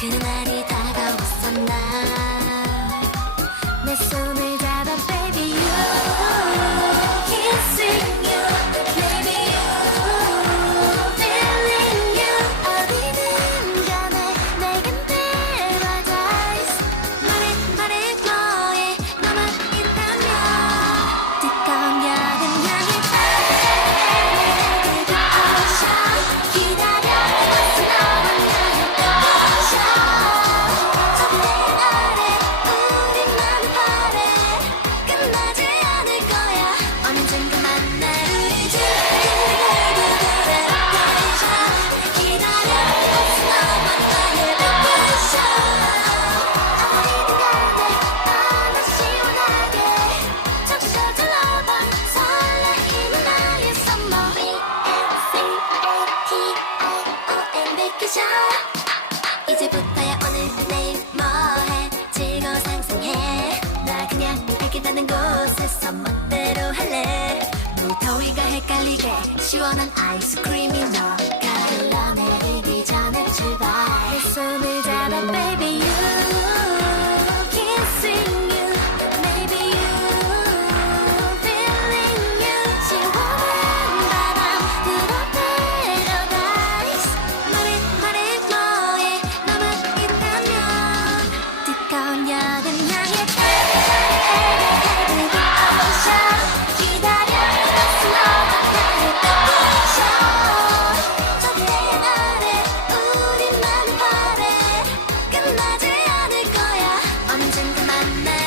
그날이 다가왔었나 내 손을 잡아 baby you kissing you baby you feeling you 어디든 간에 내겐 paradise 말해 뭐해 너만 있다면 뜨거운 여름 향해 baby ocean 기다려 있어 너만 나의 ocean 이제부터야 오늘 내일 뭐해 즐거워 상상해 나 그냥 알겠다는 곳에서 멋대로 할래 무더위가 헷갈리게 시원한 아이스크림이 너가 흘러내리기 전에 출발 내 손을 잡아 baby you kissing you maybe you feeling you 시원한 바람 들어 paradise 말해 뭐해 너만 있다면 뜨거운 여름 향해 baby ocean 기다려 있어 너만 나의 ocean 저 태양 아래 우리만의 party 끝나지 않을 거야 언젠가 만나